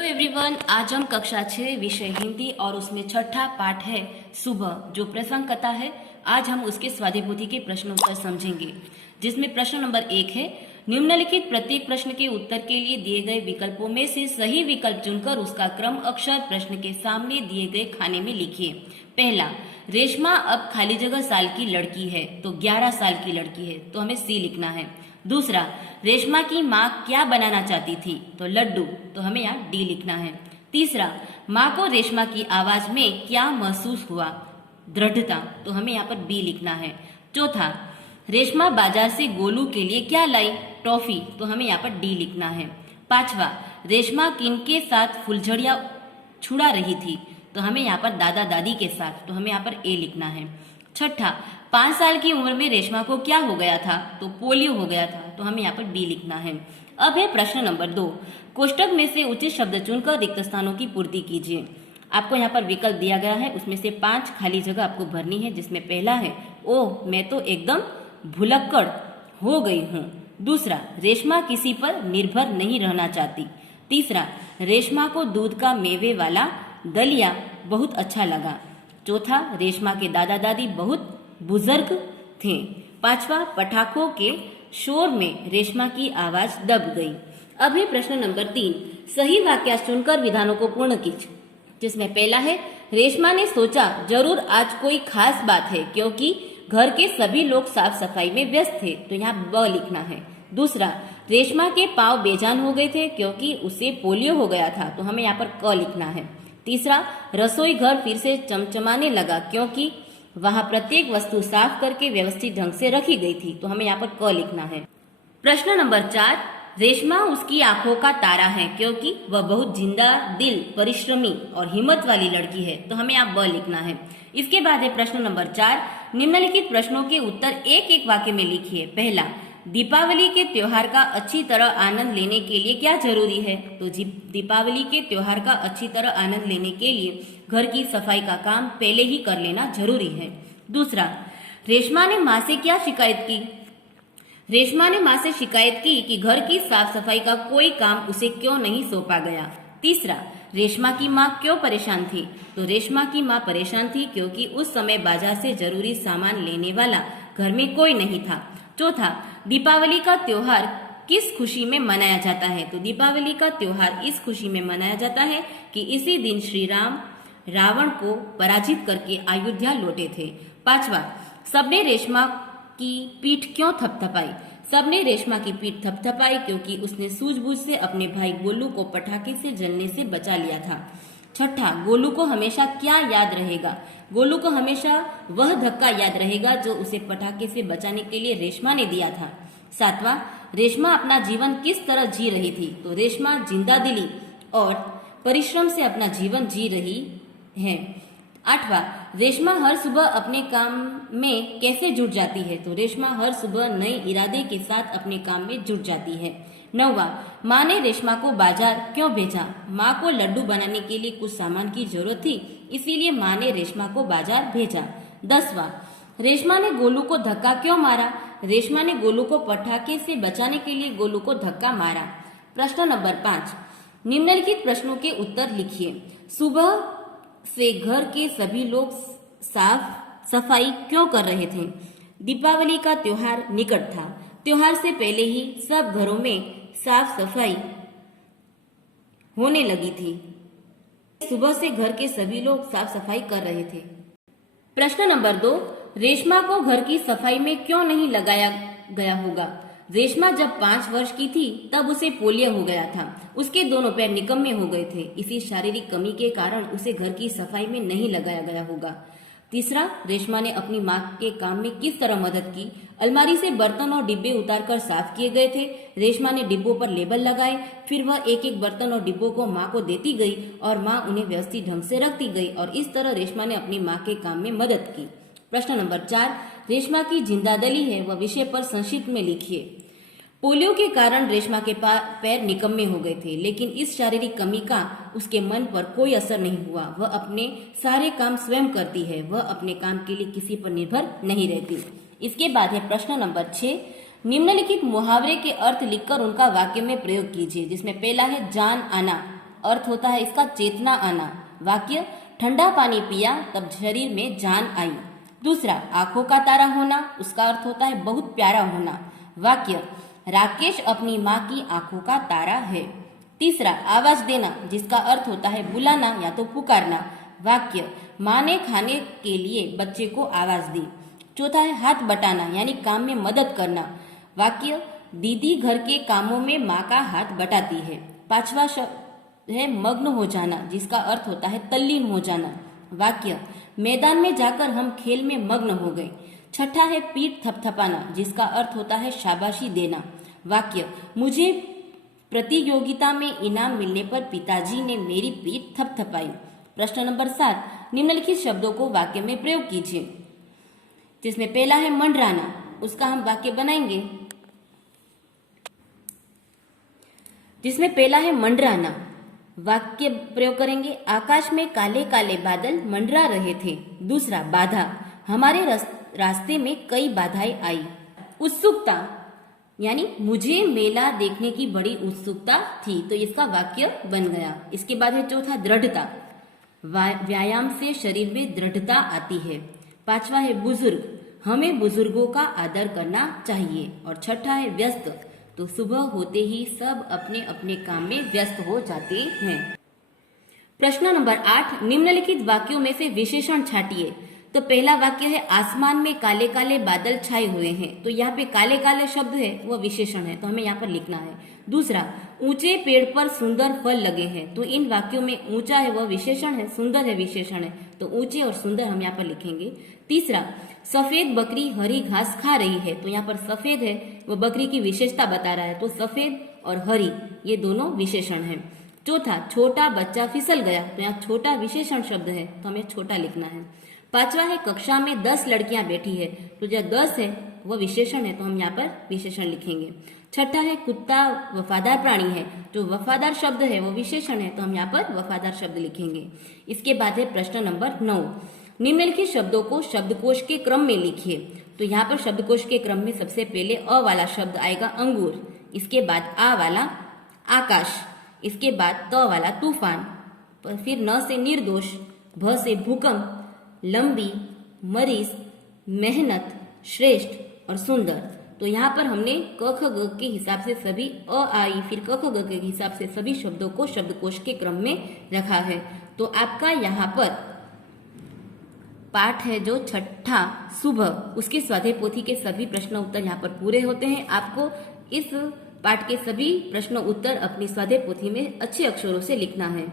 तो एवरीवन, आज हम कक्षा 6 विषय हिंदी और उसमें छठा पाठ है सुबह, जो प्रसंग कथा है। आज हम उसके स्वाध्याय के प्रश्न उत्तर समझेंगे, जिसमें प्रश्न नंबर 1 है, निम्नलिखित प्रत्येक प्रश्न के उत्तर के लिए दिए गए विकल्पों में से सही विकल्प चुनकर उसका क्रम अक्षर प्रश्न के सामने दिए गए खाने में लिखिए। पहला, रेशमा अब खाली जगह साल की लड़की है, तो 11 साल की लड़की है, तो हमें सी लिखना है। दूसरा, रेशमा की माँ क्या बनाना चाहती थी, तो लड्डू, तो हमें यहाँ डी लिखना है। तीसरा, माँ को रेशमा की आवाज में क्या महसूस हुआ, दृढ़ता, तो हमें यहाँ पर बी लिखना है। चौथा, रेशमा बाजार से गोलू के लिए क्या लाई, टॉफी, तो हमें यहाँ पर डी लिखना है। पांचवा, रेशमा किनके साथ फुलझड़ियाँ छुड़ा रही थी, तो हमें यहाँ पर दादा दादी के साथ, तो हमें यहाँ पर ए लिखना है। छठा, 5 साल की उम्र में रेशमा को क्या हो गया था, तो पोलियो हो गया था, तो हमें यहाँ पर बी लिखना है। अब है प्रश्न नंबर 2, कोष्टक में से उचित शब्द चुनकर रिक्त स्थानों की पूर्ति कीजिए। आपको यहाँ पर विकल्प दिया गया है, उसमें से 5 खाली जगह आपको भरनी है, जिसमें पहला है, ओह मैं तो एकदम भुलक्कड़ हो गई हूँ। दूसरा, रेशमा किसी पर निर्भर नहीं रहना चाहती। तीसरा, रेशमा को दूध का मेवे वाला दलिया बहुत अच्छा लगा। चौथा, रेशमा के दादा दादी बहुत बुजुर्ग थे। पांचवा, पटाखों के शोर में रेशमा की आवाज दब गई। अब है प्रश्न नंबर 3, सही वाक्य चुनकर विधानों को पूर्ण कीजिए, जिसमें पहला है, रेशमा ने सोचा जरूर आज कोई खास बात है क्योंकि घर के सभी लोग साफ सफाई में व्यस्त थे, तो यहाँ ब लिखना है। दूसरा, रेशमा के पांव बेजान हो गए थे क्योंकि उसे पोलियो हो गया था, तो हमें यहाँ पर क लिखना है। तीसरा, रसोई घर फिर से चमचमाने लगा क्योंकि वहां प्रत्येक वस्तु साफ करके व्यवस्थित ढंग से रखी गई थी, तो हमें यहाँ पर क लिखना है। प्रश्न नंबर 4, रेशमा उसकी आंखों का तारा है क्योंकि वह बहुत जिंदा दिल, परिश्रमी और हिम्मत वाली लड़की है, तो हमें यहाँ ब लिखना है। इसके बाद है प्रश्न नंबर 4, निम्नलिखित प्रश्नों के उत्तर एक एक वाक्य में लिखिए। पहला, दीपावली के त्योहार का अच्छी तरह आनंद लेने के लिए क्या जरूरी है, तो दीपावली के त्योहार का अच्छी तरह आनंद लेने के लिए घर की सफाई का काम पहले ही कर लेना जरूरी है। दूसरा, रेशमा ने माँ से क्या शिकायत की, रेशमा ने माँ से शिकायत की कि घर की साफ सफाई का कोई काम उसे क्यों नहीं सौंपा गया। तीसरा, रेशमा की माँ क्यों परेशान थी, तो रेशमा की माँ परेशान थी क्योंकि उस समय बाजार से जरूरी सामान लेने वाला घर में कोई नहीं था। चौथा, दीपावली का त्योहार किस खुशी में मनाया जाता है, तो दीपावली का त्योहार इस खुशी में मनाया जाता है कि इसी दिन श्री राम रावण को पराजित करके अयोध्या लौटे थे। पांचवा, सबने रेशमा की पीठ क्यों थपथपाई, सबने रेशमा की पीठ थपथपाई क्योंकि उसने सूझबूझ से अपने भाई गोलू को पटाखे से जलने से बचा लिया था। छठा, गोलू को हमेशा क्या याद रहेगा, गोलू को हमेशा वह धक्का याद रहेगा जो उसे पटाखे से बचाने के लिए रेशमा ने दिया था। सातवां, रेशमा अपना जीवन किस तरह जी रही थी, तो रेशमा जिंदादिली और परिश्रम से अपना जीवन जी रही है। आठवां, रेशमा हर सुबह अपने काम में कैसे जुट जाती है, तो रेशमा हर सुबह नए इरादे के साथ अपने काम में जुट जाती है। नौवां, माँ ने रेशमा को बाजार क्यों भेजा, माँ को लड्डू बनाने के लिए कुछ सामान की जरूरत थी, इसीलिए माँ ने रेशमा को बाजार भेजा। 10वां, रेशमा ने गोलू को धक्का क्यों मारा, रेशमा ने गोलू को पटाखे से बचाने के लिए गोलू को धक्का मारा। प्रश्न नंबर 5, निम्नलिखित प्रश्नों के उत्तर लिखिए। सुबह से घर के सभी लोग साफ सफाई क्यों कर रहे थे, दीपावली का त्योहार निकट था, त्योहार से पहले ही सब घरों में साफ सफाई होने लगी थी, सुबह से घर के सभी लोग साफ सफाई कर रहे थे। प्रश्न नंबर 2, रेशमा को घर की सफाई में क्यों नहीं लगाया गया होगा, रेशमा जब 5 वर्ष की थी तब उसे पोलियो हो गया था, उसके दोनों पैर निकम्मे हो गए थे, इसी शारीरिक कमी के कारण उसे घर की सफाई में नहीं लगाया गया होगा। तीसरा, रेशमा ने अपनी माँ के काम में किस तरह मदद की, अलमारी से बर्तन और डिब्बे उतारकर साफ किए गए थे, रेशमा ने डिब्बों पर लेबल लगाए, फिर वह एक एक बर्तन और डिब्बों को माँ को देती गई और माँ उन्हें व्यवस्थित ढंग से रखती गई और इस तरह रेशमा ने अपनी माँ के काम में मदद की। प्रश्न नंबर 4, रेशमा की जिंदादिली है वह विषय पर संक्षिप्त में लिखिए। पोलियो के कारण रेशमा के पैर निकम्मे हो गए थे, लेकिन इस शारीरिक कमी का उसके मन पर कोई असर नहीं हुआ, वह अपने सारे काम स्वयं करती है, वह अपने काम के लिए किसी पर निर्भर नहीं रहती। इसके बाद है प्रश्न नंबर 6, निम्नलिखित मुहावरे के अर्थ लिखकर उनका वाक्य में प्रयोग कीजिए, जिसमें पहला है जान आना, अर्थ होता है इसका चेतना आना। वाक्य ठंडा पानी पिया तब शरीर में जान आई। दूसरा आंखों का तारा होना, उसका अर्थ होता है बहुत प्यारा होना। वाक्य राकेश अपनी माँ की आंखों का तारा है। तीसरा आवाज देना, जिसका अर्थ होता है बुलाना या तो पुकारना। वाक्य माँ ने खाने के लिए बच्चे को आवाज दी। चौथा है हाथ बटाना यानी काम में मदद करना। वाक्य दीदी घर के कामों में माँ का हाथ बटाती है। पांचवा शब्द है मग्न हो जाना, जिसका अर्थ होता है तल्लीन हो जाना। वाक्य मैदान में जाकर हम खेल में मग्न हो गए। छठा है पीठ थपथपाना, जिसका अर्थ होता है शाबाशी देना। वाक्य मुझे प्रतियोगिता में इनाम मिलने पर पिताजी ने मेरी पीठ थपथपाई। प्रश्न नंबर 7, निम्नलिखित शब्दों को वाक्य में प्रयोग कीजिए। जिसमें पहला है मंडराना, उसका हम वाक्य बनाएंगे। जिसमें पहला है मंडराना, वाक्य प्रयोग करेंगे। आकाश में काले काले बादल मंडरा रहे थे। दूसरा बाधा, हमारे रास्ते में कई बाधाएं आई। उत्सुकता यानी मुझे मेला देखने की बड़ी उत्सुकता थी, तो इसका वाक्य बन गया। इसके बाद है चौथा दृढ़ता, व्यायाम से शरीर में दृढ़ता आती है। पांचवा है बुजुर्ग, हमें बुजुर्गों का आदर करना चाहिए। और छठा है व्यस्त, तो सुबह होते ही सब अपने अपने काम में व्यस्त हो जाते हैं। प्रश्न नंबर 8, निम्नलिखित वाक्यों में से विशेषण छांटिए। तो पहला वाक्य है आसमान में काले काले बादल छाए हुए हैं, तो यहाँ पे काले काले शब्द है वो विशेषण है, तो हमें यहाँ पर लिखना है। दूसरा ऊंचे पेड़ पर सुंदर फल लगे हैं, तो इन वाक्यों में ऊंचा है वह विशेषण है, सुंदर है विशेषण है, तो ऊंचे और सुंदर हम यहाँ पर लिखेंगे। तीसरा सफेद बकरी हरी घास खा रही है, तो यहाँ पर सफेद है वो बकरी की विशेषता बता रहा है, तो सफेद और हरी ये दोनों विशेषण है। चौथा छोटा बच्चा फिसल गया, तो यहाँ छोटा विशेषण शब्द है, तो हमें छोटा लिखना है। पांचवा है कक्षा में 10 लड़कियां बैठी है, तो जो 10 है वह विशेषण है, तो हम यहाँ पर विशेषण लिखेंगे। छठा है कुत्ता वफादार प्राणी है, जो वफादार शब्द है वो विशेषण है, तो हम यहाँ पर वफादार शब्द लिखेंगे। इसके बाद है प्रश्न नंबर 9, निम्नलिखित शब्दों को शब्दकोश के क्रम में लिखिए। तो यहाँ पर शब्दकोश के क्रम में सबसे पहले अ वाला शब्द आएगा अंगूर, इसके बाद आ वाला आकाश, इसके बाद त वाला तूफान, फिर न से निर्दोष, भ से भूकंप, लंबी, मरीज, मेहनत, श्रेष्ठ और सुंदर। तो यहाँ पर हमने क ख ग के हिसाब से सभी अ आई फिर क ख ग के हिसाब से सभी शब्दों को शब्दकोश के क्रम में रखा है। तो आपका यहाँ पर पाठ है जो छठा सुबह, उसके स्वाध्याय पोथी के सभी प्रश्न उत्तर यहाँ पर पूरे होते हैं। आपको इस पाठ के सभी प्रश्न उत्तर अपनी स्वाध्याय पोथी में अच्छे अक्षरों से लिखना है।